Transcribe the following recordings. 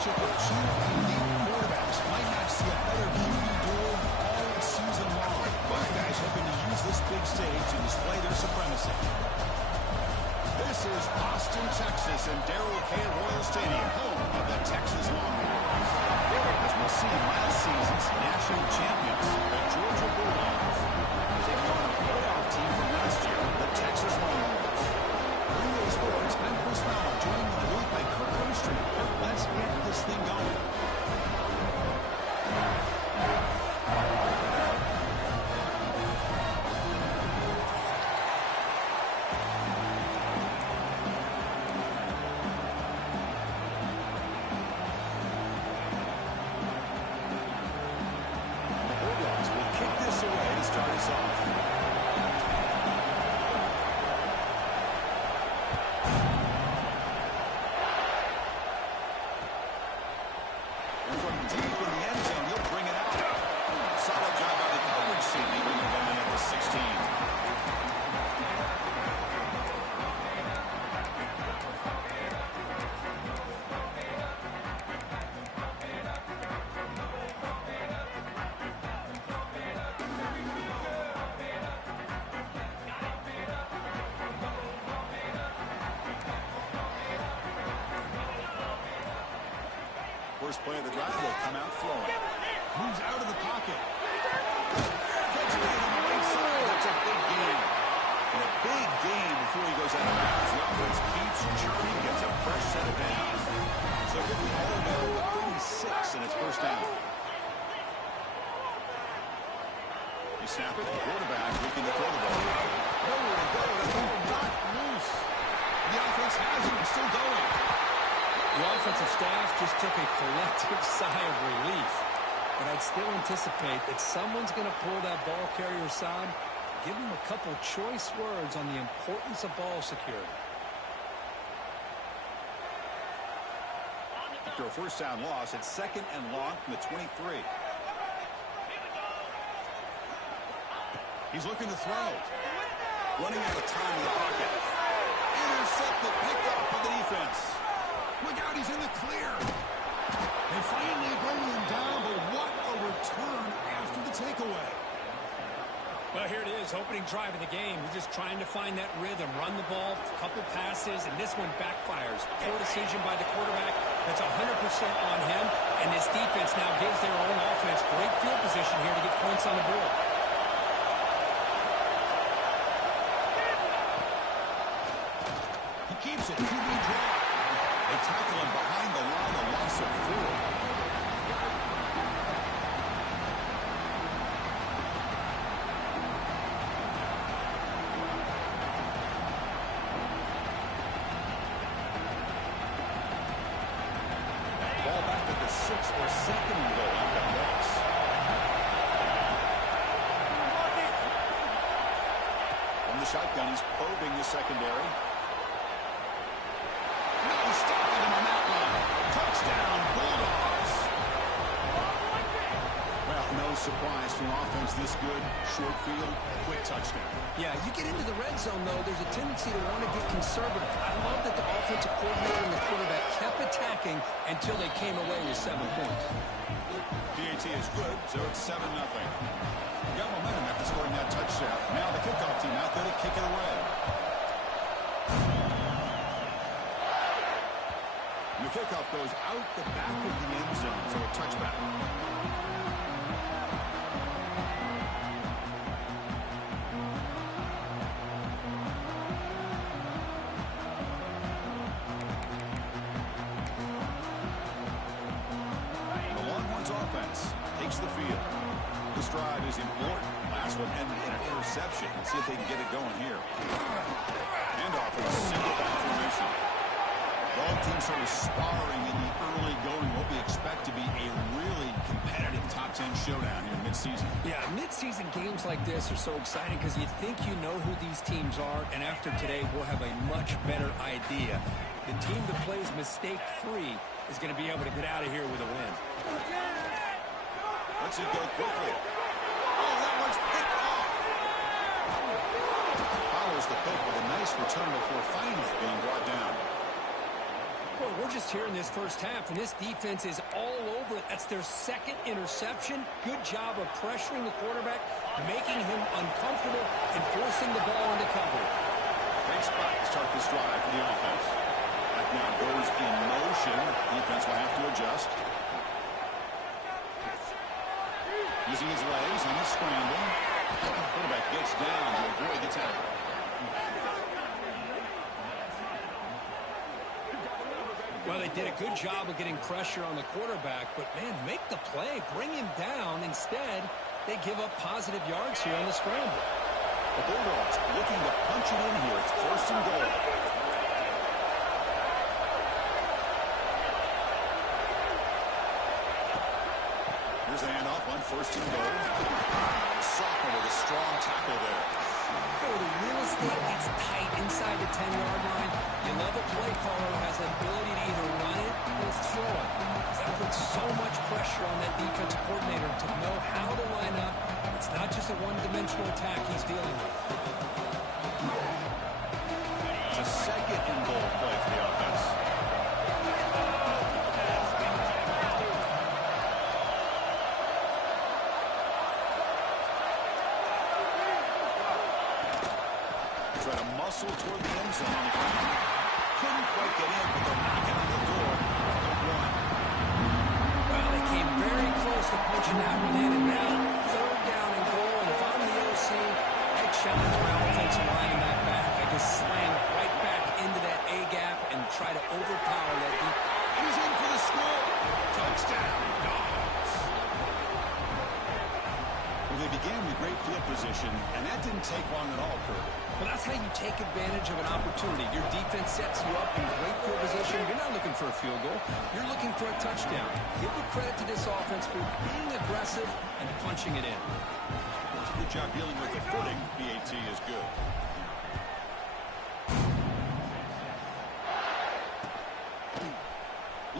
matchup of two elite quarterbacks. Might not see a better QB duel all season long. Both guys hoping to use this big stage to display their supremacy. This is Austin, Texas, and Darrell K. Royal Stadium, home of the Texas Longhorns. As we'll see, last season's national champions, the Georgia Bulldogs, taking on a playoff team from last year, the Texas Longhorns. UGA Sports, I'm Chris Fowler, joined in the booth by Kirk Armstrong. Let's get this thing going. First play of the drive will come out flowing. Moves out of the pocket. Catch it on the right side. That's a big gain. And a big gain before he goes out of bounds. The offense keeps churning, gets a fresh set of downs. So it could be all about the 36, and it's first down. You snap it. Quarterback looking to throw the ball. Nowhere to go. The ball not loose. The offense has it. It's still going. The offensive staff just took a collective sigh of relief. But I'd still anticipate that someone's going to pull that ball carrier aside, give him a couple choice words on the importance of ball security. After a first down loss, it's second and long from the 23. He's looking to throw. Running out of time in the pocket. Intercepted, picked off by the defense. Look out, he's in the clear. They finally bring him down, but what a return after the takeaway. Well, here it is, opening drive of the game. We're just trying to find that rhythm, run the ball, a couple passes, and this one backfires. Poor decision by the quarterback. That's 100% on him, and this defense now gives their own offense great field position here to get points on the board. He keeps it, QB draw. They tackle him behind the line, a loss of 4. Ball back at the 6 for second and goal out the box. From the shotgun, he's probing the secondary. Stopping him on that line. Touchdown, Bulldogs. Well, no surprise from offense this good. Short field, quick touchdown. Yeah, you get into the red zone, though, there's a tendency to want to get conservative. I love that the offensive coordinator and the quarterback kept attacking until they came away with 7 points. PAT is good, so it's 7-0. Got momentum after scoring that touchdown. Now the kickoff team out there to kick it away. The kickoff goes out the back of the end zone, so a touchback. The Longhorns offense takes the field. This drive is important. Last one ended in an interception. Let's see if they can get it going here. Handoff in a single back formation. Both teams sort of sparring in the early going. What we expect to be a really competitive top 10 showdown here mid-season. Yeah, mid-season games like this are so exciting because you think you know who these teams are, and after today, we'll have a much better idea. The team that plays mistake-free is going to be able to get out of here with a win. Let's it go quickly. Oh, that one's picked off. Follows the pick with a nice return before finally being brought down. Well, we're just here in this first half, and this defense is all over it. That's their second interception. Good job of pressuring the quarterback, making him uncomfortable, and forcing the ball into cover. Great spot to start this drive for the offense. Back now goes in motion. Defense will have to adjust. Using his legs on the scramble. Quarterback gets down to avoid the tackle. Well, they did a good job of getting pressure on the quarterback, but, man, make the play. Bring him down. Instead, they give up positive yards here on the scramble. The Bulldogs looking to punch it in here. It's first and goal. Here's the handoff on first and goal. Sophomore with a strong tackle there. Oh, the real estate gets tight inside the 10-yard line. You love a play caller who has the ability to either run it or throw it. That puts so much pressure on that defensive coordinator to know how to line up. It's not just a one-dimensional attack he's dealing with. It's a second and goal play for the offense. Try to muscle toward the end zone on the ground. Couldn't quite get in, but they're knocking on the door. One. Well, they came very close to punching that one in, and now third down and goal. And if I'm the OC, I challenge my offensive line in that back. I just slam right back into that A-gap and try to overpower that defense. He's in for the score. Touchdown, Dogs. Well, they began with great field position, and that didn't take long at all, Kurt. Well, that's how you take advantage of an opportunity. Your defense sets you up in great field position. You're not looking for a field goal. You're looking for a touchdown. Give the credit to this offense for being aggressive and punching it in. Good job dealing with the footing. BAT is good.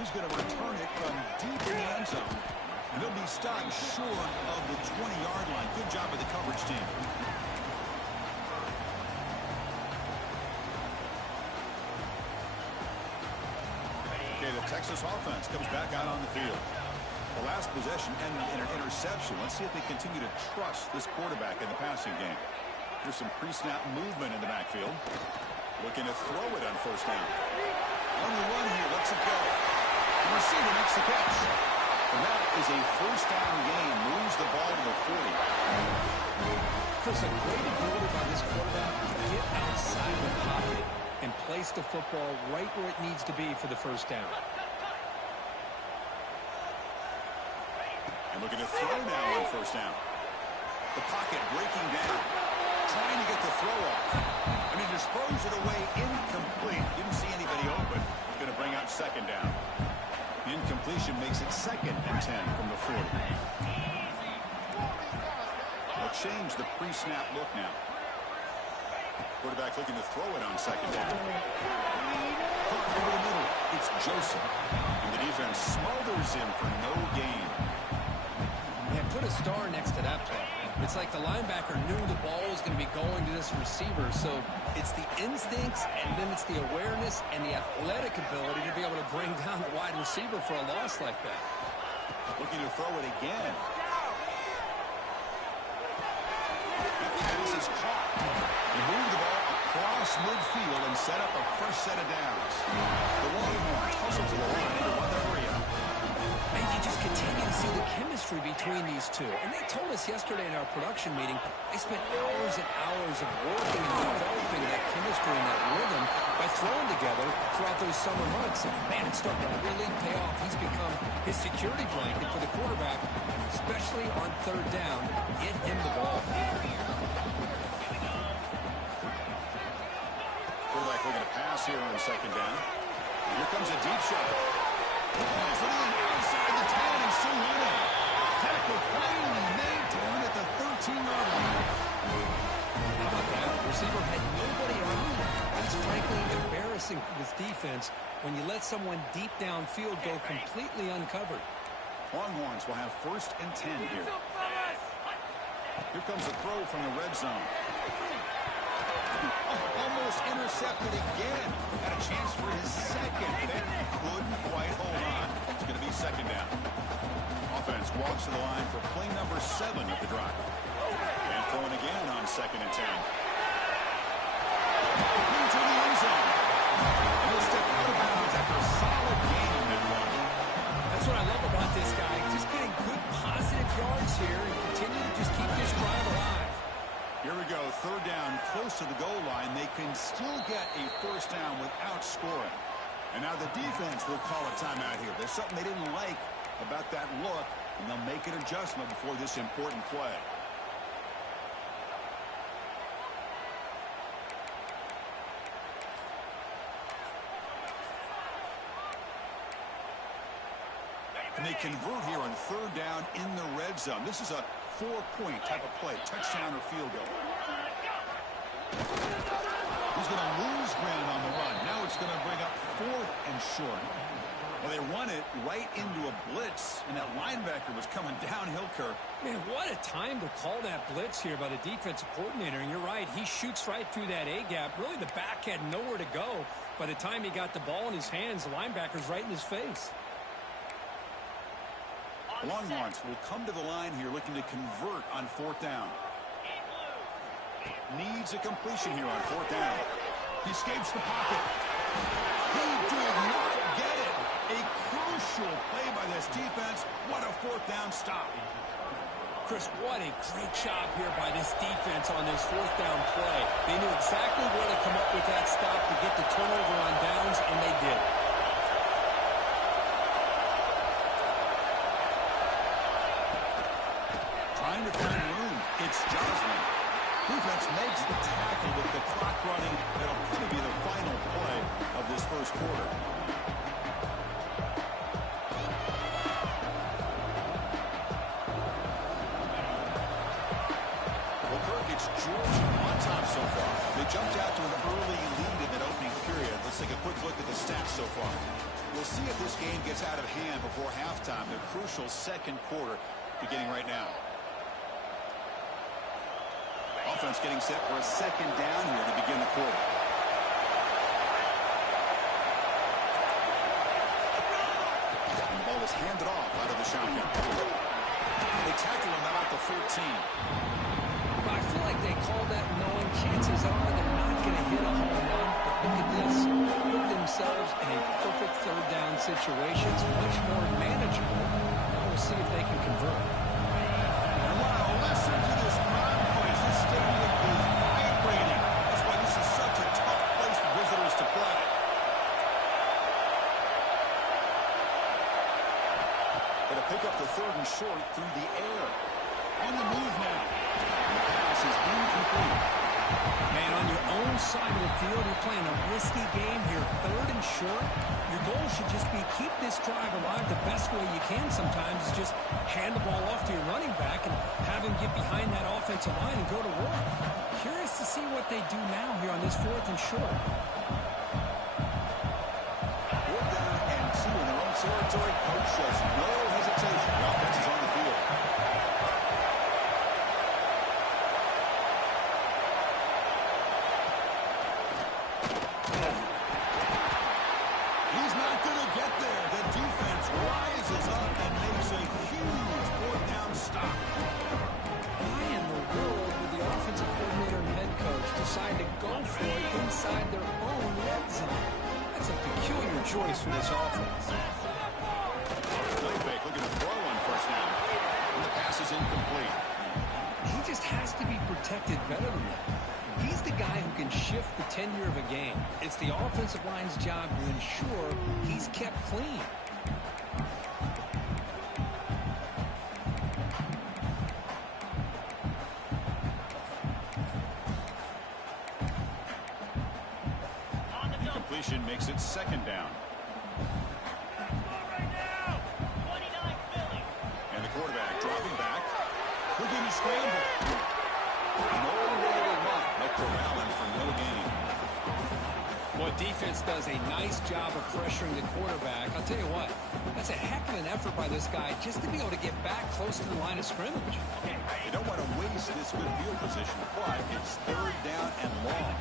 He's going to return it from deep in the end zone. And he'll be stopped short of the 20-yard line. Good job of the coverage team. Okay, the Texas offense comes back out on the field. The last possession ended in an interception. Let's see if they continue to trust this quarterback in the passing game. There's some pre-snap movement in the backfield. Looking to throw it on first down. On the run here, lets it go. The receiver makes the catch. And that is a first down gain. Moves the ball to the 40. Chris, a great ability by this quarterback to get outside the pocket and place the football right where it needs to be for the first down. And looking to throw now on first down. The pocket breaking down. Trying to get the throw off. And he just throws it away incomplete. Didn't see anybody open. Going to bring out second down. Incompletion makes it second and 10 from the 40. They'll change the pre-snap look now. Quarterback looking to throw it on second down. Caught over the middle. It's Joseph. And the defense smothers him for no gain. Yeah, put a star next to that play. It's like the linebacker knew the ball was going to be going to this receiver, so it's the instincts and then it's the awareness and the athletic ability to be able to bring down the wide receiver for a loss like that. Looking to throw it again. That pass is caught. He moved the ball across midfield and set up a fresh set of downs. The Longhorns hustle to the line into one area. And you just continue to see the chemistry between these two. And they told us yesterday in our production meeting, they spent hours and hours of working and developing that chemistry and that rhythm by throwing together throughout those summer months. And man, it's starting to really pay off. He's become his security blanket for the quarterback, especially on third down. Get him the ball. Quarterback looking to pass here on second down. Here comes a deep shot. He's looking outside the 10 and still winning. Tackle finally made to win at the 13-yard line. How about that? The receiver had nobody around him. That's frankly embarrassing for this defense when you let someone deep downfield go completely uncovered. Longhorns will have first and 10 here. Here comes a throw from the red zone. Almost intercepted again. Got a chance for his second pick. Couldn't quite hold on. It's going to be second down. Offense walks to the line for play number 7 of the drive. And throwing again on 2nd and 10. Into the end zone. And he'll step out of bounds after a solid gain in that run. That's what I love about this guy. Just getting good positive yards here and continue to just keep this drive alive. Here we go, 3rd down, close to the goal line. They can still get a first down without scoring. And now the defense will call a timeout here. There's something they didn't like about that look, and they'll make an adjustment before this important play. And they convert here on 3rd down in the red zone. This is a 4-point type of play, touchdown or field goal. He's going to lose ground on the run. Now it's going to bring up 4th and short. Well, they run it right into a blitz, and that linebacker was coming downhill, Kirk. Man, what a time to call that blitz here by the defensive coordinator. And you're right, he shoots right through that A-gap. Really, the back had nowhere to go. By the time he got the ball in his hands, the linebacker's right in his face. Longhorns will come to the line here looking to convert on 4th down. Needs a completion here on 4th down. He escapes the pocket. He did not get it. A crucial play by this defense. What a 4th down stop. Chris, what a great job here by this defense on this 4th down play. They knew exactly where to come up with that stop to get the turnover on downs, and they did. Trying to find room. It's Josman. Defense makes the tackle with the clock running. That'll probably be the final play of this first quarter. Well, Kirk, it's Georgia on top so far. They jumped out to an early lead in that opening period. Let's take a quick look at the stats so far. We'll see if this game gets out of hand before halftime. The crucial second quarter beginning right now. Offense getting set for a 2nd down here to begin the quarter. And the ball is handed off out of the shotgun. They tackle him about the 14. Well, I feel like they called that knowing chances are they're not going to hit a home run. But look at this. Put themselves in a perfect 3rd down situation. It's much more manageable. Now we'll see if they can convert. Wow, listen to this crowd noise. This stadium is vibrating. That's why this is such a tough place for visitors to play. Going to pick up the 3rd and short through the air. On the move now. And the pass is incomplete. Man, on your own side of the field, you're playing a risky game here, 3rd and short. Your goal should just be keep this drive alive the best way you can sometimes is just hand the ball off to your running back and have him get behind that offensive line and go to work. Curious to see what they do now here on this 4th and short. 4th down and 2 in their own territory. Coach shows no hesitation. The offense is on the field. He's not going to get there. The defense rises up and makes a huge 4th down stop. Why in the world would the offensive coordinator and head coach decide to go for it inside their own red zone? That's a peculiar choice for this offense. Play fake looking to throw on 1st down. And the pass is incomplete. He just has to be protected better than that. He's the guy who can shift the tenure of a game. It's the offensive line's job to ensure he's kept clean. Incompletion makes it 2nd down. And the quarterback dropping back. Looking to scramble. No way to run. They'll corral him for no gain. Well, defense defense does a nice job of pressuring the quarterback. I'll tell you what, that's a heck of an effort by this guy just to be able to get back close to the line of scrimmage. You don't want to waste this good field position, but it's third down and long.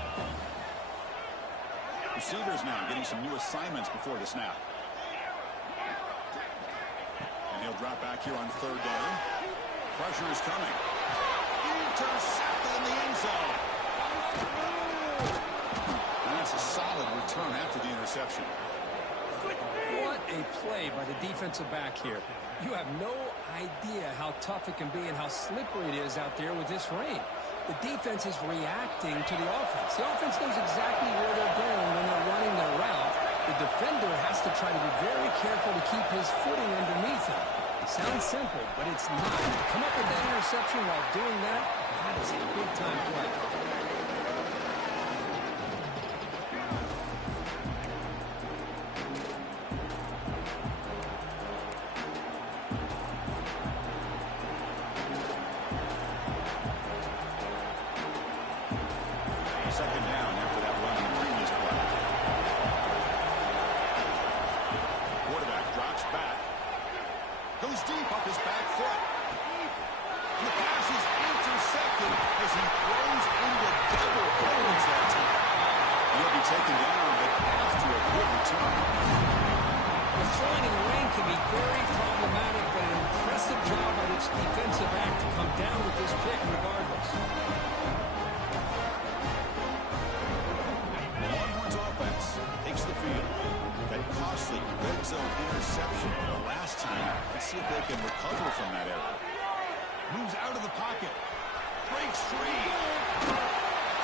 Receivers now getting some new assignments before the snap. And he'll drop back here on third down. Pressure is coming. Intercepted in the end zone. And that's a solid return after the interception. What a play by the defensive back here. You have no idea how tough it can be and how slippery it is out there with this rain. The defense is reacting to the offense. The offense knows exactly where they're going when they're running their route. The defender has to try to be very careful to keep his footing underneath him. It sounds simple, but it's not. To come up with that interception while doing that, that is a big-time play. Second down after that run in the previous play. Quarterback drops back. Goes deep off his back foot. And the pass is intercepted as he throws into double coverage that time. He'll be taken down, but after a good return. The throwing in the rain can be very problematic, but an impressive job by this defensive back to come down with this pick regardless. Takes the field. That costly red zone interception the last time. Let's see if they can recover from that error. Moves out of the pocket. Breaks free.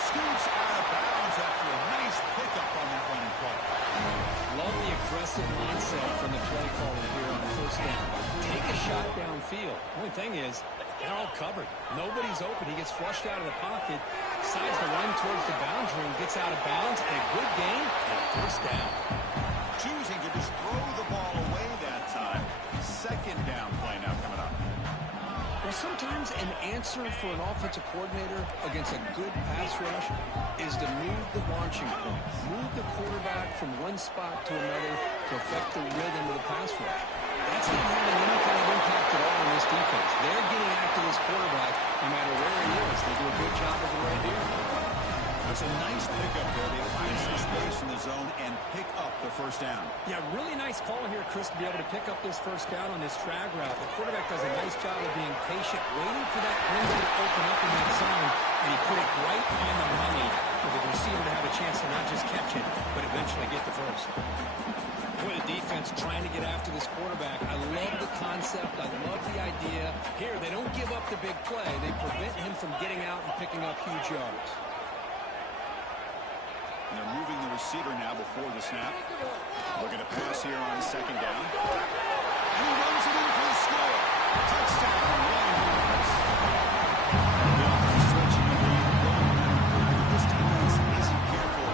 Scoots out of bounds after a nice pickup on that running play. Love the aggressive mindset from the play caller here on the first down. Take a shot downfield. The only thing is, they're all covered. Nobody's open. He gets flushed out of the pocket, decides to run towards the boundary and gets out of bounds. And a good gain and a first down. Choosing to just throw the ball away that time. Second down play now coming up. Well, sometimes an answer for an offensive coordinator against a good pass rush is to move the launching point. Move the quarterback from one spot to another to affect the rhythm of the pass rush. That's not having any kind of impact at all on this defense. They're getting after this quarterback no matter where he is. They do a good job of it right here. That's a nice pickup there. They find some space in the zone and pick up the first down. Yeah, really nice call here, Chris, to be able to pick up this first down on this drag route. The quarterback does a nice job of being patient, waiting for that window to open up in that zone, and he put it right on the money for the receiver to have a chance to not just catch it, but eventually get the first. Boy, the defense trying to get after this quarterback. I love the concept. I love the idea. Here, they don't give up the big play. They prevent him from getting out and picking up huge yards. And they're moving the receiver now before the snap. Looking to pass here on second down. And he runs it in for the score. Touchdown, Ryan Lewis. The offense stretching the lead. If this defense isn't careful,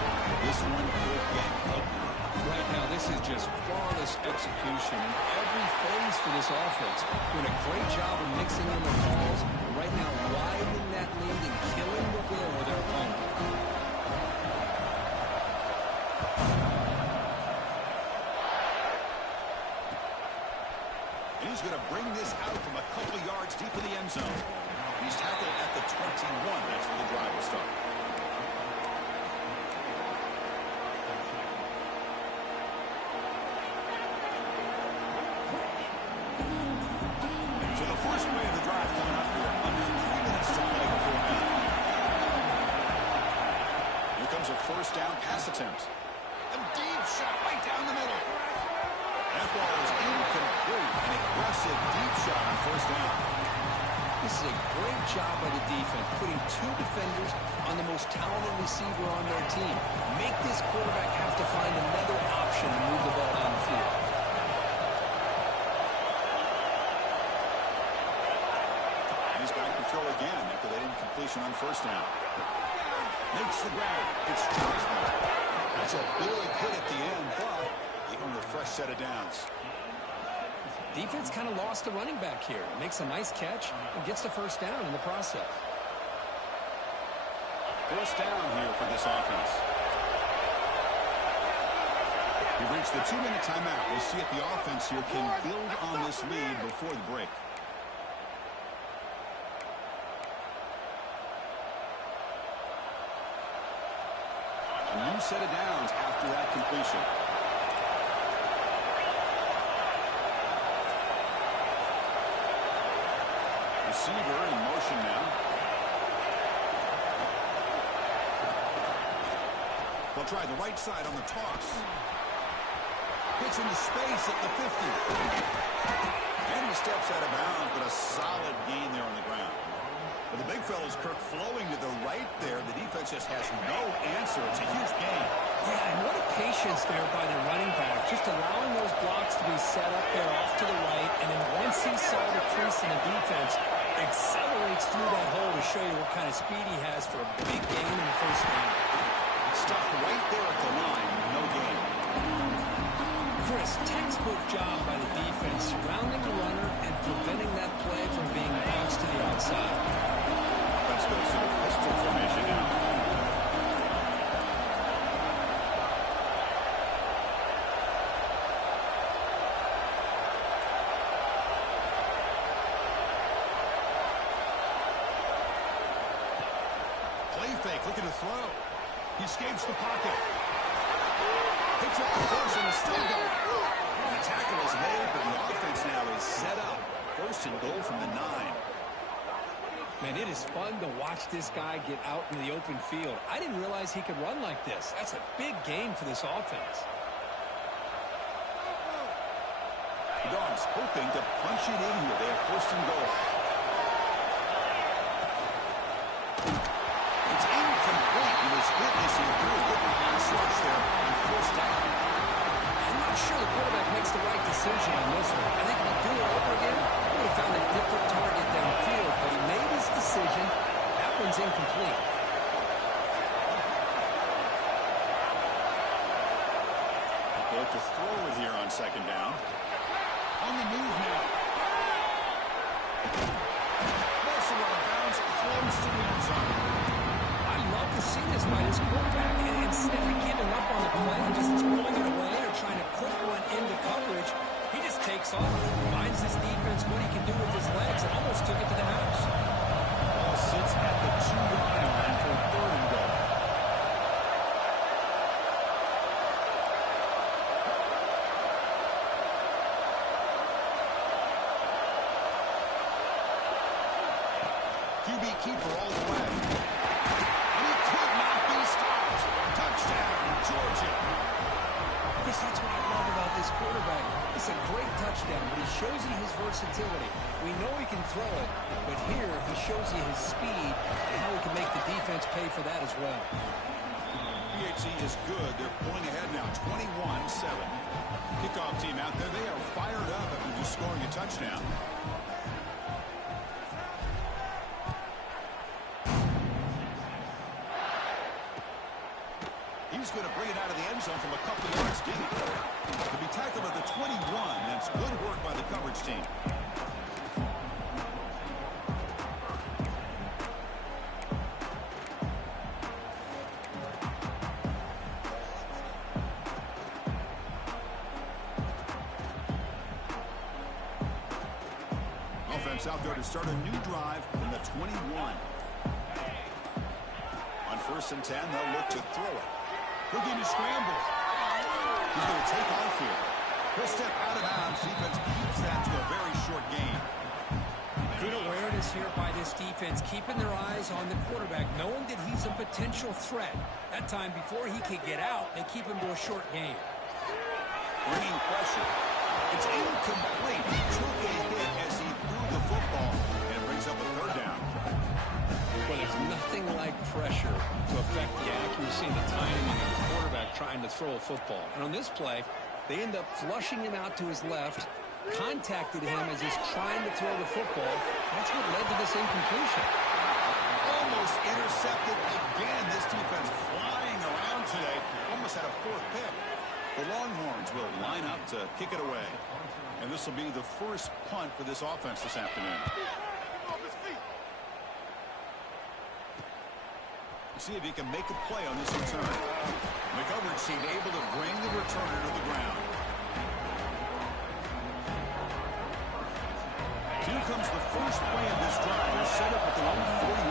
this one could get ugly. Right now, this is just flawless execution in every phase for this offense. Doing a great job of mixing in the calls. Right now, widening that lead and killing the will with their opponent. And he's going to bring this out from a couple of yards deep in the end zone. He's tackled at the 21. That's where the drive will start. So the first play of the drive coming up here. Under 3 minutes to play before half. Here comes a first down pass attempt. A deep shot right down the middle. That ball is incomplete. An aggressive deep shot on first down. This is a great job by the defense, putting two defenders on the most talented receiver on their team. Make this quarterback have to find another option to move the ball down the field. And he's back to throw again after that incompletion on first down. Makes the grab. It's Johnson. That's a big hit at the end, but he earned a fresh set of downs. Defense kind of lost the running back here. Makes a nice catch and gets the first down in the process. First down here for this offense. We've reached the 2-minute timeout. We'll see if the offense here can build on this lead before the break. A new set of downs after that completion. Receiver in motion now. They'll try the right side on the toss. Hits into space at the 50. And he steps out of bounds, but a solid gain there on the ground. Well, the big fella's Kirk flowing to the right there. The defense just has no answer. It's a huge gain. Yeah, and what a patience there by the running back. Just allowing those blocks to be set up there off to the right. And then once he saw the crease in the defense, accelerates through that hole to show you what kind of speed he has for a big gain in the first down. Stopped right there at the line. No gain. Chris, textbook job by the defense, surrounding the runner and preventing that play from being bounced to the outside. Let's go to the pistol formation now. Play fake, looking to throw. He escapes the pocket. Picks up the force and is still going. And the tackle is made, but the offense now is set up. First and goal from the 9. Man, it is fun to watch this guy get out into the open field. I didn't realize he could run like this. That's a big gain for this offense. The Dogs hoping to punch it in here. They have first and goal. It's incomplete. He was hit as he threw a good pass rush there on first down. I'm not sure the quarterback makes the right decision on this one. I think if he do it over again, he would have found a different target downfield, but he made his decision. That one's incomplete. They look to throw it here on second down. On the move now. Also out of bounds, close to the end zone. I love to see this by this quarterback. And instead of giving up on the play and just throwing it away or trying to put one into coverage, he just takes off, finds his defense what he can do with his legs, and almost took it to the house. Ball sits at the 2-yard line for third and goal. QB keeper all the way. And he could not be stopped. Touchdown, Georgia. Chris, that's what I love about this quarterback. It's a great touchdown, but he shows you his versatility. We know he can throw it, but here he shows you his speed and how he can make the defense pay for that as well. PHC is good. They're pulling ahead now, 21-7. Kickoff team out there. They are fired up after just scoring a touchdown. He's going to bring it out of the end zone from a couple yards deep. To be tackled at the 21, that's good work by the coverage team. Offense out there to start a new drive from the 21. On first and 10, they'll look to throw it. Looking to scramble. He's going to take off here. He'll step out of bounds. Defense keeps that to a very short gain. Good awareness here by this defense, keeping their eyes on the quarterback, knowing that he's a potential threat. That time, before he could get out, they keep him to a short gain. Bringing pressure. It's incomplete. He took a hit as he threw the football, and it brings up a third down. Well, there's nothing like pressure to affect the accuracy and the timing of the quarterback trying to throw a football. And on this play, they end up flushing him out to his left, contacted him as he's trying to throw the football. That's what led to this incompletion. Almost intercepted again. This defense flying around today. Almost had a fourth pick. The Longhorns will line up to kick it away. And this will be the first punt for this offense this afternoon. See if he can make a play on this return. The coverage team able to bring the returner to the ground. Here comes the first play of this drive. They're set up at their own 48.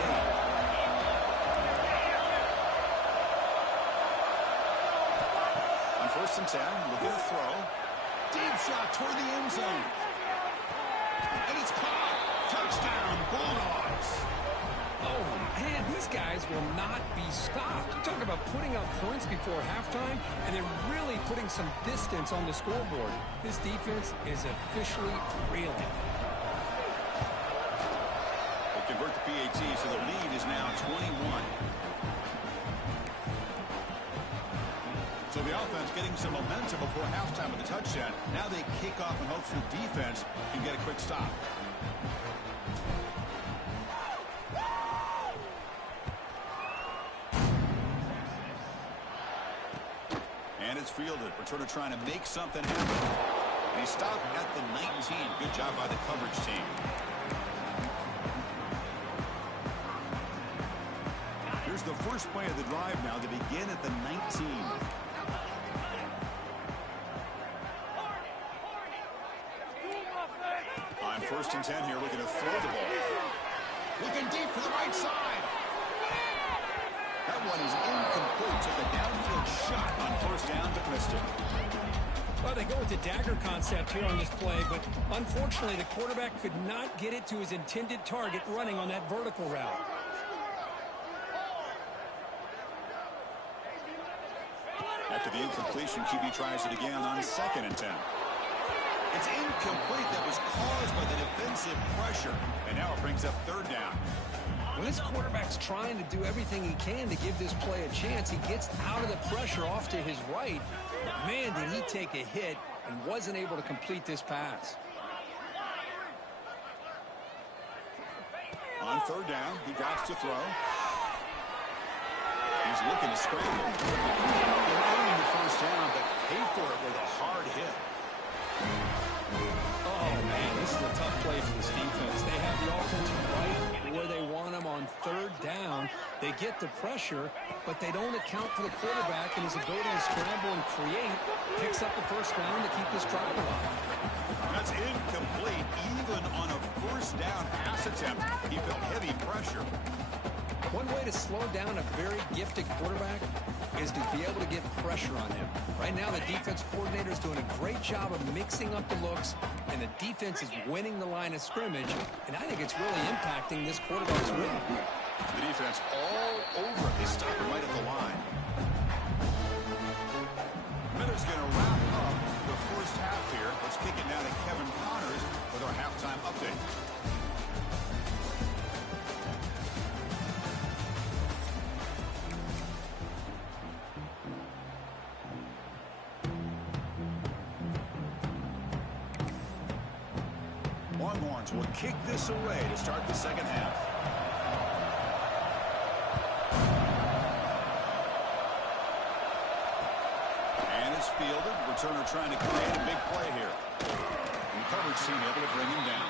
On 1st and 10, looking to throw. Deep shot toward the end zone. And it's caught. Touchdown, Bulldogs. Oh, man, these guys will not be stopped. Talk about putting up points before halftime, and then really putting some distance on the scoreboard. This defense is officially reeling. They convert the PAT, so the lead is now 21. So the offense getting some momentum before halftime with the touchdown. Now they kick off in hopes the defense can get a quick stop. And it's fielded. Returner trying to make something happen. And he stopped at the 19. Good job by the coverage team. Here's the first play of the drive now. They begin at the 19. On 1st and 10 here, looking to throw the ball. Looking deep for the right side. That one is incomplete. Took a downfield shot on 1st down, but missed it. Well, they go with the dagger concept here on this play, but unfortunately the quarterback could not get it to his intended target running on that vertical route. After the incompletion, QB tries it again on 2nd and 10. It's incomplete. That was caused by the defensive pressure. And now it brings up 3rd down. When this quarterback's trying to do everything he can to give this play a chance, he gets out of the pressure off to his right. But man, did he take a hit and wasn't able to complete this pass. On 3rd down, he drops to throw. He's looking to scramble. They're owning the 1st down, but paid for it with a hard hit. Oh, man, this is a tough play for this defense. They have the offense right where they want them on 3rd down. They get the pressure, but they don't account for the quarterback and his ability to scramble and create. Picks up the 1st down to keep this drive alive. That's incomplete. Even on a 1st down pass attempt, he felt heavy pressure. One way to slow down a very gifted quarterback is to be able to get pressure on him. Right now, the defense coordinator is doing a great job of mixing up the looks, and the defense is winning the line of scrimmage, and I think it's really impacting this quarterback's win. The defense all over it. They stop him right at the line. Miller's going to wrap up the 1st half here. Let's kick it now to Kevin Connors with our halftime update. Longhorns will kick this away to start the 2nd half. And it's fielded. Returner trying to create a big play here. And the coverage team able to bring him down.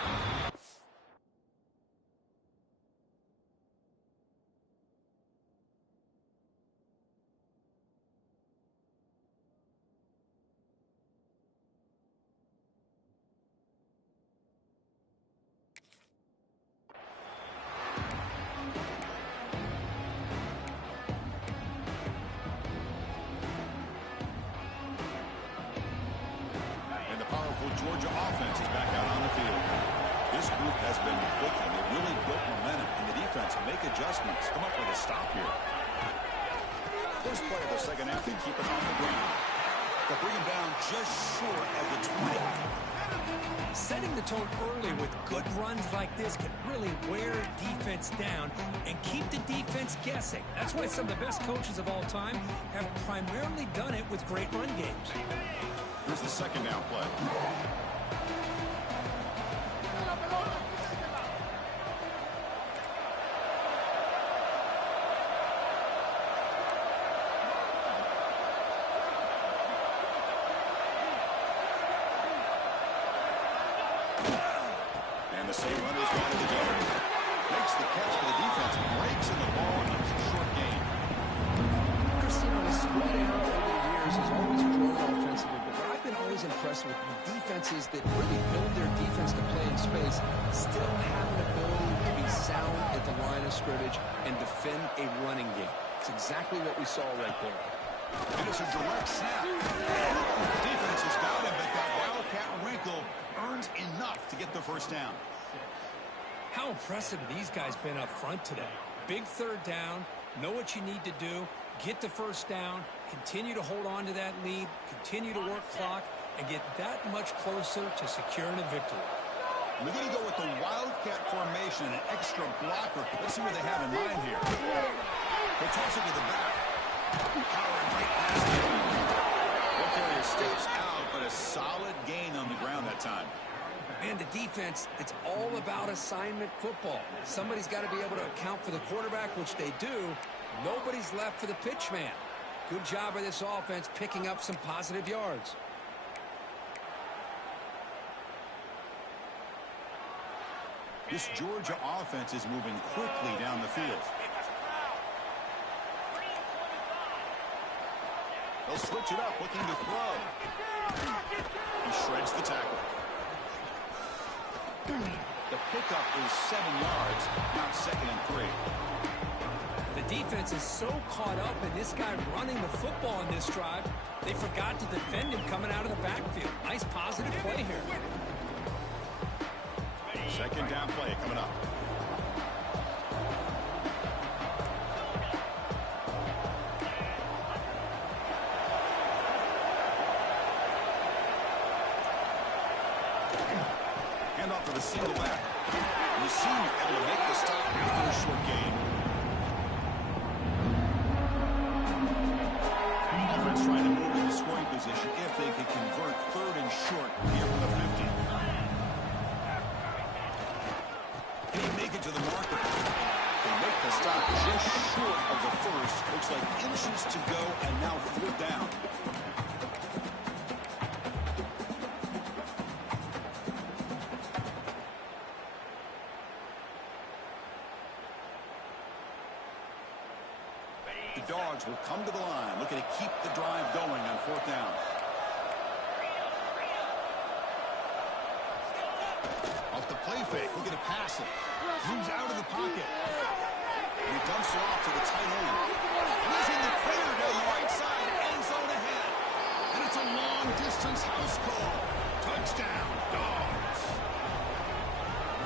Georgia offense is back out on the field. This group has been clicking. They've really built momentum, and the defense make adjustments. Come up with a stop here. First play of the 2nd half, they keep it on the ground. They'll bring him down just short of the 20. Setting the tone early with good runs like this can really wear defense down and keep the defense guessing. That's why some of the best coaches of all time have primarily done it with great run games. Here's the 2nd down play. And the same runner's got it again. Makes the catch for the defense. Breaks in the ball. And it's a short game. I've seen on a split era over the years has always grown offensively, but what I've been always impressed with defenses that really build their defense to play in space still have an ability to be sound at the line of scrimmage and defend a running game. It's exactly what we saw right there. And it's a direct snap. Defense has got him, but that Wildcat wrinkle earns enough to get the first down. How impressive have these guys been up front today? Big third down, know what you need to do, get the first down, continue to hold on to that lead, continue to work clock, and get that much closer to securing a victory. We're going to go with the Wildcat formation, an extra blocker. Let's see what they have in mind here. They'll toss it to the back. Power and right pass. One carrier steps out, but a solid gain on the ground that time. And the defense, it's all about assignment football. Somebody's got to be able to account for the quarterback, which they do. Nobody's left for the pitch man. Good job by this offense picking up some positive yards. This Georgia offense is moving quickly down the field. They'll switch it up, looking to throw. He shreds the tackle. The pickup is 7 yards, now 2nd and 3. The defense is so caught up in this guy running the football in this drive, they forgot to defend him coming out of the backfield. Nice positive play here. 2nd down play coming up. Hand off to the single back. You see able to make the stop after a short gain. Offense trying to move into scoring position if they could convert 3rd and short here from the 50. Can he make it to the marker? They make the stop just short of the first. Looks like inches to go, and now 4th down. The Dogs will come to the line, looking to keep the drive going on 4th down. Off the play fake, looking to pass it. Moves out of the pocket. And he dumps it off to the tight end. And he's in the clear down the right side, end zone ahead. And it's a long-distance house call. Touchdown, Dogs.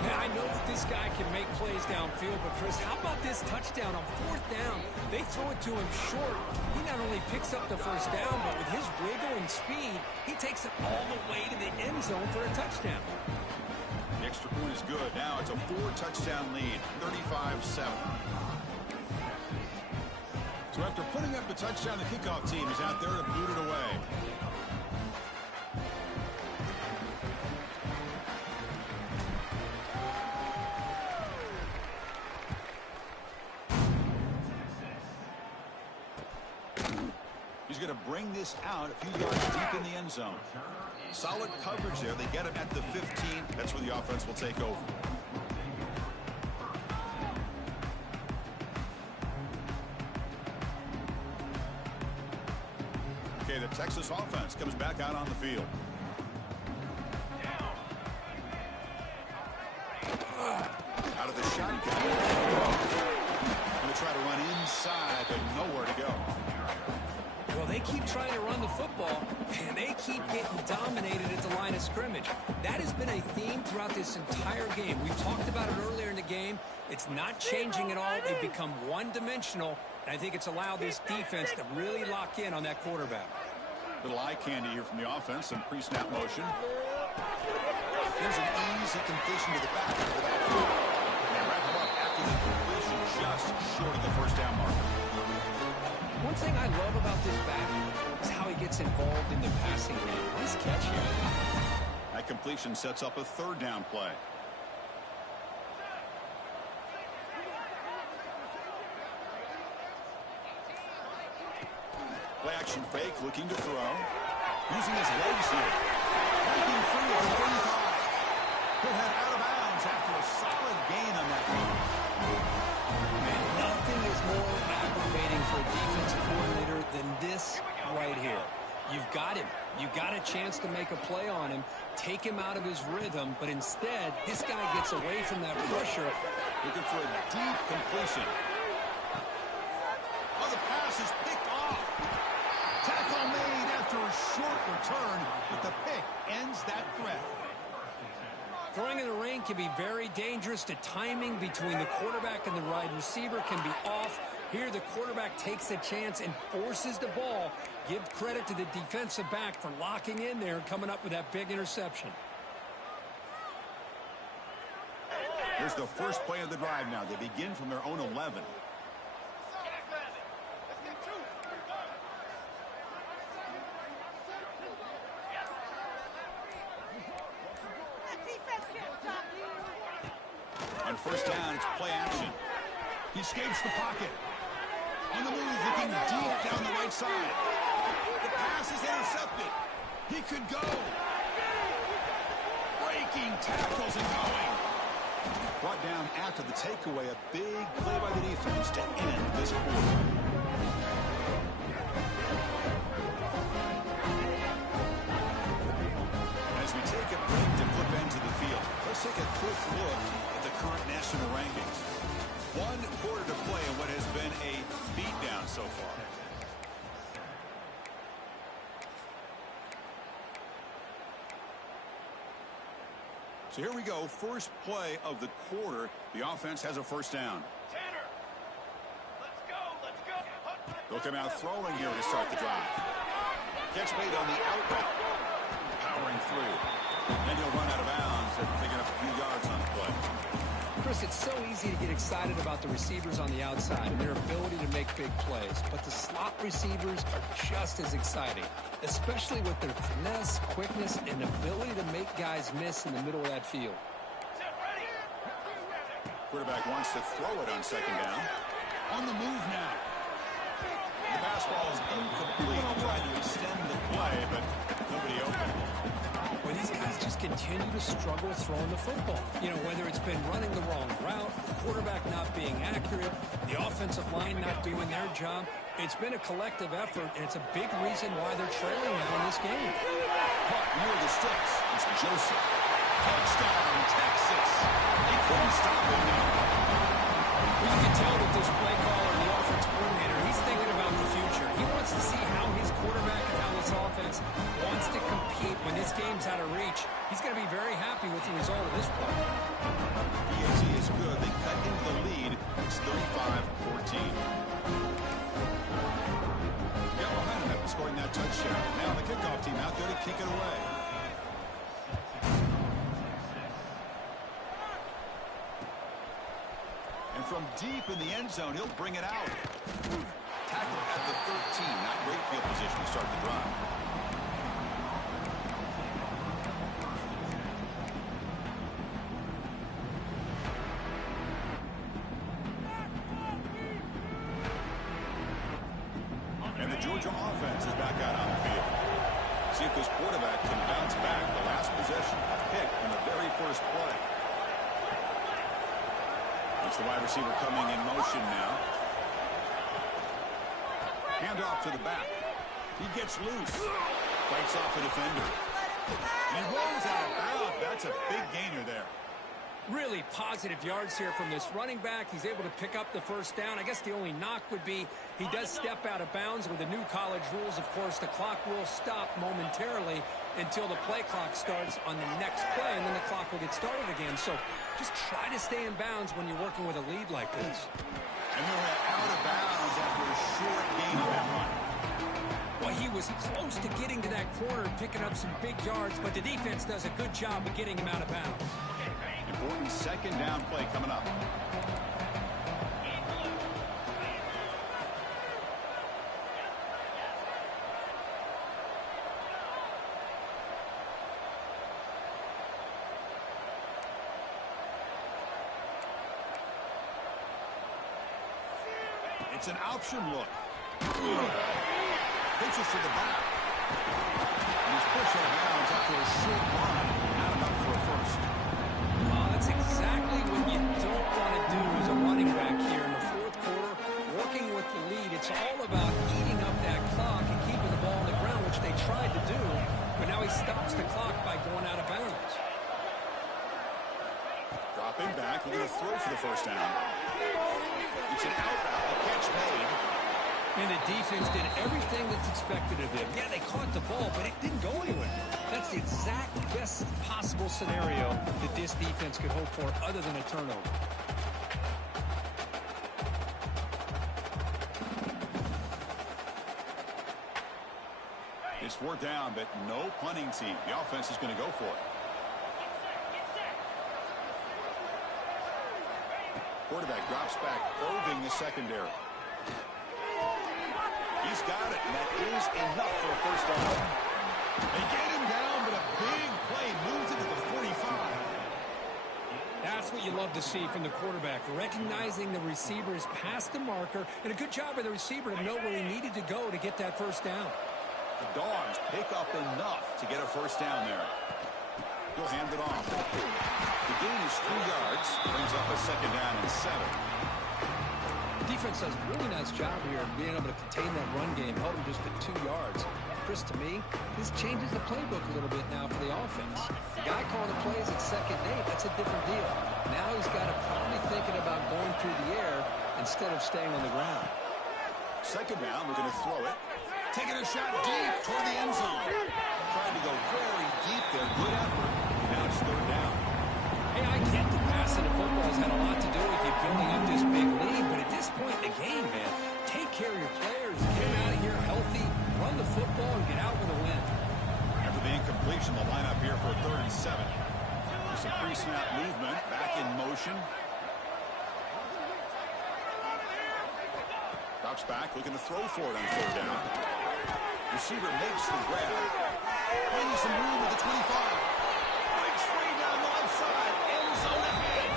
Yeah, I know that this guy can make plays downfield, but Chris, how about this touchdown on 4th down? They throw it to him short. He not only picks up the first down, but with his wiggle and speed, he takes it all the way to the end zone for a touchdown. The extra point is good. Now it's a 4-touchdown lead, 35-7. So after putting up a touchdown, the kickoff team is out there to boot it away. He's going to bring this out a few yards deep in the end zone. Solid coverage there. They get him at the 15. That's where the offense will take over. Okay, the Texas offense comes back out on the field. Out of the shotgun. Going to try to run inside, but nowhere to go. Well, they keep trying to run the football, and they keep getting dominated at the line of scrimmage. That has been a theme throughout this entire game. We've talked about it earlier in the game. It's not changing at all. They've become one-dimensional, and I think it's allowed this defense to really lock in on that quarterback. Little eye candy here from the offense, some pre-snap motion. There's an easy completion to the back. They wrap him up after the completion just short of the first down marker. One thing I love about this back is how he gets involved in the passing game. Nice catch here. That completion sets up a 3rd down play. Play action fake, looking to throw. Using his legs here. Breaking free at the 35. He'll head out of bounds after a solid gain on that run. Man, nothing is more aggravating for a defensive coordinator than this right here. You've got him. You got a chance to make a play on him, take him out of his rhythm, but instead, this guy gets away from that pressure. Looking for a deep completion. Oh, the pass is picked off. Tackle made after a short return, but the pick ends that threat. Throwing in the rain can be very dangerous. The timing between the quarterback and the wide receiver can be off. Here, the quarterback takes a chance and forces the ball. Give credit to the defensive back for locking in there and coming up with that big interception. Here's the first play of the drive now. They begin from their own 11. On first down, it's play action. He escapes the pocket. On the move, looking deep down the right side. The pass is intercepted. He could go. Breaking tackles and going. Brought down after the takeaway. A big play by the defense to end this quarter. As we take a break to flip into the field, let's take a quick look at the current national rankings. 1 quarter to play in what has been a beatdown so far. So here we go. First play of the quarter. The offense has a first down. Tanner, let's go, let's go. They'll come out throwing here to start the drive. Catch made on the outbound. Powering through. And he'll run out of bounds after picking up a few yards on the play. Chris, it's so easy to get excited about the receivers on the outside and their ability to make big plays, but the slot receivers are just as exciting, especially with their finesse, quickness, and ability to make guys miss in the middle of that field. Quarterback wants to throw it on second down. On the move now. The pass ball is incomplete. Trying to extend the play, but nobody open. Well, these guys just continue to struggle throwing the football. You know, whether it's been running the wrong route, the quarterback not being accurate, the offensive line not doing their job. It's been a collective effort, and it's a big reason why they're trailing now in this game. Caught near the sticks. It's Joseph. Touchdown, Texas. They couldn't stop him now. Well, you can tell that this play caller, the offense coordinator, he's thinking about the future. He wants to see how his quarterback and how this offense wants to compete when this game's out of reach. He's going to be very happy with the result of this play. He is good. They cut into the lead. It's 35-14. Got behind him after scoring that touchdown. Now the kickoff team out there to kick it away. And from deep in the end zone, he'll bring it out. Tackle at the 13. Not great field position to start the drive. And the Georgia offense is back out on the field. See if this quarterback can bounce back. The last possession, a pick in the very first play. It's the wide receiver coming in motion now. Hand off to the back. He gets loose. Fights off the defender. And he rolls out of bounds. That's a big gainer there. Really positive yards here from this running back. He's able to pick up the first down. I guess the only knock would be he does step out of bounds with the new college rules. Of course, the clock will stop momentarily until the play clock starts on the next play, and then the clock will get started again. So just try to stay in bounds when you're working with a lead like this. And they were out of bounds after a short gain on that run. Well, he was close to getting to that corner, picking up some big yards, but the defense does a good job of getting him out of bounds. Important second down play coming up. It's an option look. Pitches to the back. And he's pushed out of bounds after a short run. Not enough for a first. That's exactly what you don't want to do as a runner. Dropping back, we're going to throw for the first down. It's an out route, a catch made. And the defense did everything that's expected of them. Yeah, they caught the ball, but it didn't go anywhere. That's the exact best possible scenario that this defense could hope for other than a turnover. It's 4th down, but no punting team. The offense is going to go for it. Quarterback drops back, probing the secondary. He's got it, and that is enough for a first down. They get him down, but a big play moves it to the 45. That's what you love to see from the quarterback, recognizing the receiver is past the marker, and a good job by the receiver to know where he needed to go to get that first down. The Dogs pick up enough to get a first down there. He'll hand it off. The gain is 3 yards, brings up a 2nd down and 7. Defense does a really nice job here of being able to contain that run game, held him just at 2 yards. Chris, to me, this changes the playbook a little bit now for the offense. The guy calling the plays at 2nd and 8, that's a different deal. Now he's got to probably thinking about going through the air instead of staying on the ground. 2nd down, we're going to throw it. Taking a shot deep toward the end zone. Trying to go very deep there. Good effort. Now it's 3rd down. Hey, I get the passing of football has had a lot to do with you building up this big lead, but at this point in the game, man, take care of your players, get them out of here healthy, run the football, and get out with a win. After the incompletion, the lineup here for a 3rd and 7. There's some pre-snap movement, back in motion. Drops back, looking to throw for it on 3rd down. Receiver makes the grab. Finding some room at the 25. Breaks free down the left side. End zone ahead.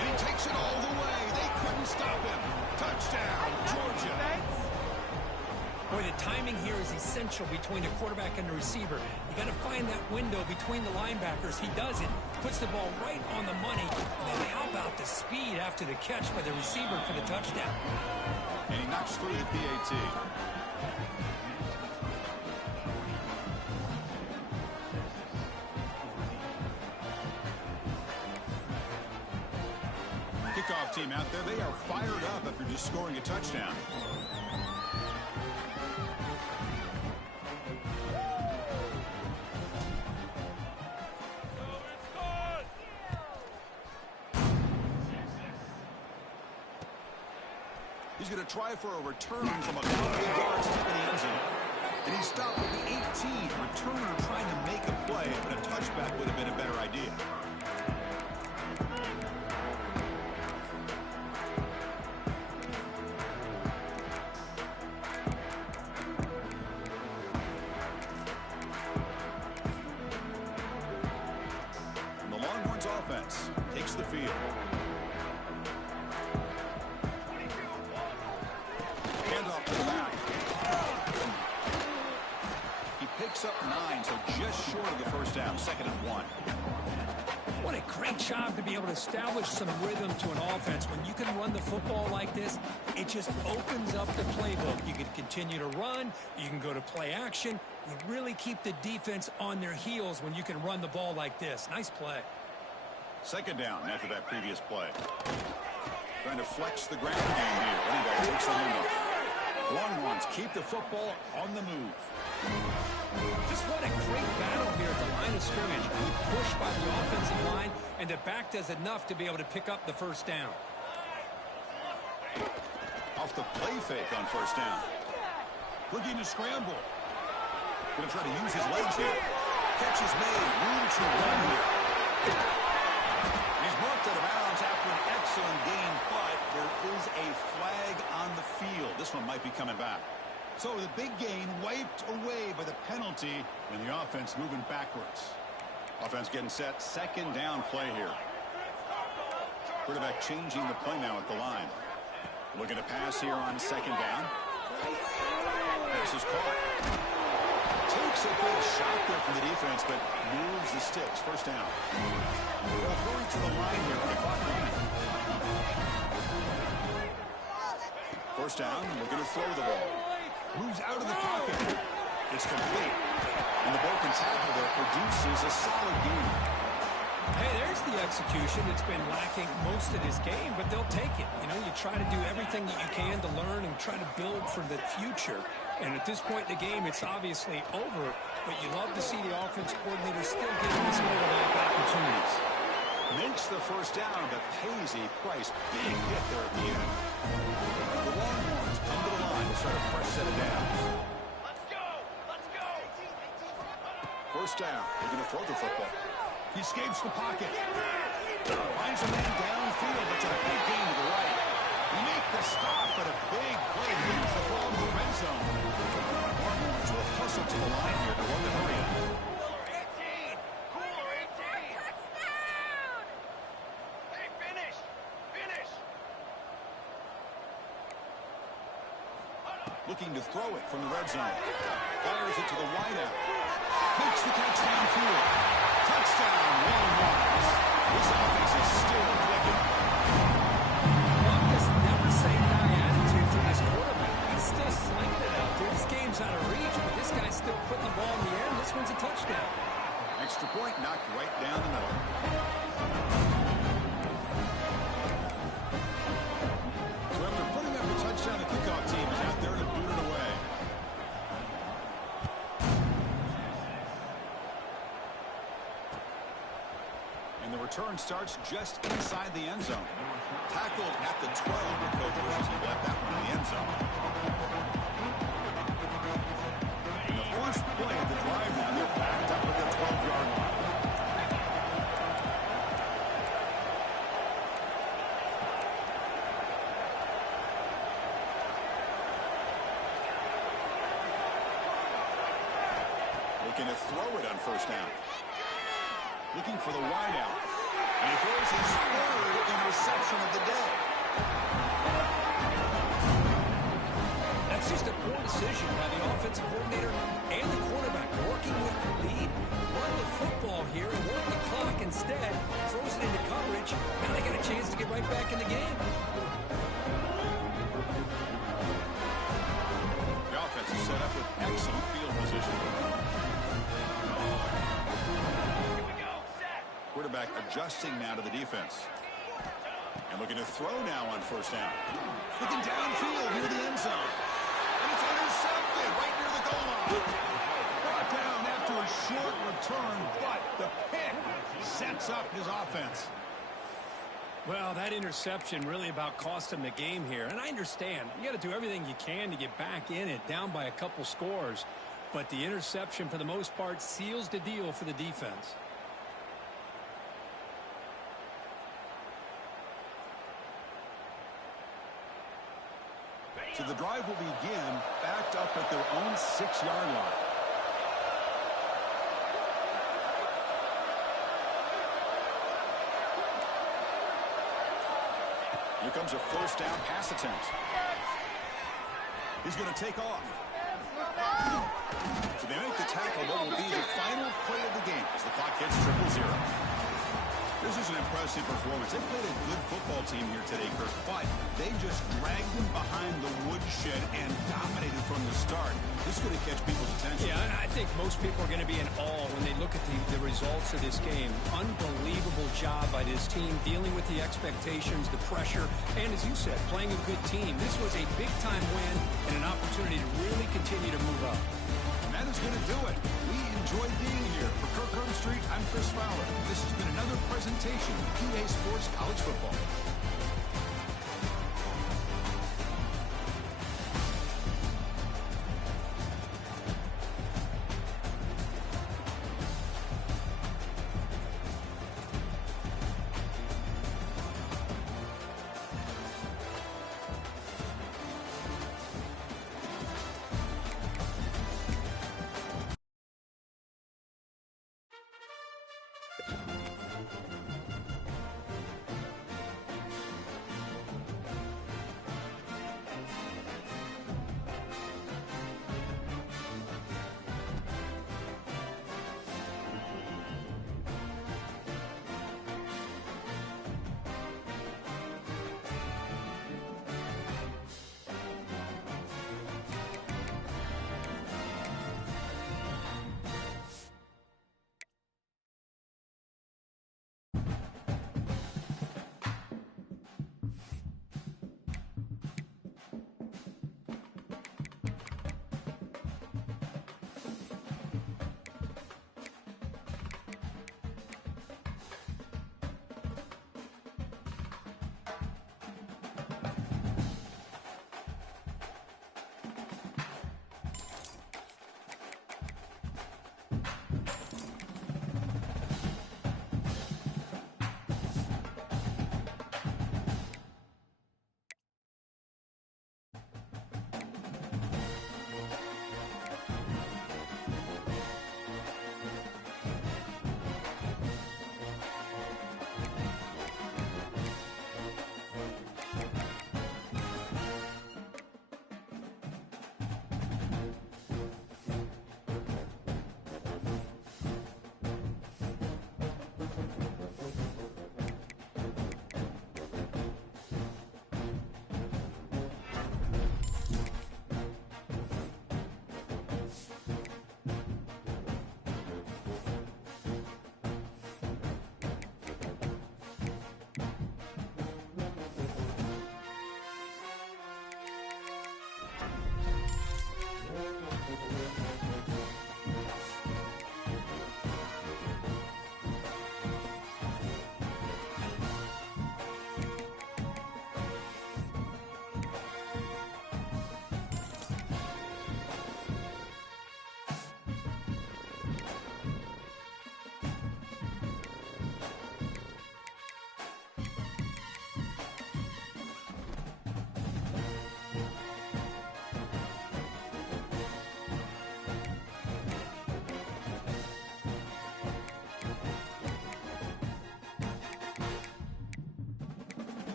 And he takes it all the way. They couldn't stop him. Touchdown, Georgia. Boy, the timing here is essential between the quarterback and the receiver. You got to find that window between the linebackers. He does it. Puts the ball right on the money. And how about the speed after the catch by the receiver for the touchdown? And he knocks through the PAT. Kickoff team out there, they are fired up after just scoring a touchdown. He's going to try for a return from a couple of yards in the end zone. And he stopped at the 18. Returner trying to make a play, but a touchback would have been a better idea. And the Longhorns offense takes the field. Handoff to the back. He picks up 9, so just short of the first down. 2nd and 1. What a great job to be able to establish some rhythm to an offense. When you can run the football like this, it just opens up the playbook. You can continue to run. You can go to play action. You really keep the defense on their heels when you can run the ball like this. Nice play. 2nd down after that previous play. Trying to flex the ground game here. Running back takes the handoff. Longhorns keep the football on the move. Just what a great battle here at the line of scrimmage. Good push by the offensive line, and the back does enough to be able to pick up the first down. Off the play fake on first down. Looking to scramble. Going to try to use his legs here. Catch is made. Room to run here. He's marked out of bounds after an excellent game, but there is a flag on the field. This one might be coming back. So the big gain wiped away by the penalty and the offense moving backwards. Offense getting set. 2nd down play here. Quarterback changing the play now at the line. Looking to pass here on 2nd down. Pass is caught. Takes a big shot there from the defense, but moves the sticks. First down. They'll hurry to the line here for the clock running. First down, we're going to throw the ball. Moves out of the pocket. It's complete. And the broken tackle there produces a solid gain. Hey, there's the execution that's been lacking most of this game, but they'll take it. You know, you try to do everything that you can to learn and try to build for the future. And at this point in the game, it's obviously over, but you love to see the offense coordinator still giving this quarterback opportunities. Makes the first down, but pays a price. Big hit there at the end. The Longhorns come to the line to start a fresh set of downs. Let's go! Let's go! First down. They're going to throw the football. He escapes the pocket. Finds a man downfield. It's a big gain to the right. He makes the stop, but a big play leads the ball to the red zone. Longhorns will hustle to the line here to run the hurry up. Cooler 18! Touchdown! Hey, finish! Finish! Looking to throw it from the red zone. Fires it to the wideout. Makes the catch downfield. Touchdown, Longhorns. This offense is still clicking. This never say die attitude from this quarterback. He's still slinging it out there. This game's out of reach, but this guy's still putting the ball in the air, and this one's a touchdown. Extra point knocked right down the middle. So after putting up a touchdown, the kickoff team is out there to boot it away. And the return starts just inside the end zone. Tackled at the 12, the coach wishes he left that one in the end zone. And the first play of the drive now, they're backed up at the 12-yard line. Looking to throw it on first down. Looking for the wideout. And he throws his third interception of the day. That's just a poor decision by the offensive coordinator and the quarterback working with the lead. Run the football here and work the clock instead. Throws it into coverage. Now they got a chance to get right back in the game. The offense is set up with excellent field position. Quarterback adjusting now to the defense. And looking to throw now on first down. Looking downfield near the end zone. And it's intercepted right near the goal line. Brought down after a short return, but the pick sets up his offense. Well, that interception really about cost him the game here. And I understand. You got to do everything you can to get back in it, down by a couple scores. But the interception, for the most part, seals the deal for the defense. So the drive will begin backed up at their own 6-yard line. Here comes a first down pass attempt. He's going to take off. So they make the tackle, what will be the final play of the game as the clock hits 0-0. This is an impressive performance. They played a good football team here today, Kirk, but they just dragged them behind the woodshed and dominated from the start. This is going to catch people's attention. Yeah, I think most people are going to be in awe when they look at the results of this game. Unbelievable job by this team dealing with the expectations, the pressure, and as you said, playing a good team. This was a big-time win and an opportunity to really continue to move up. And that is going to do it. We enjoyed being here. For Kirk Street, I'm Chris Fowler. This has been another presentation of UGA Sports College Football.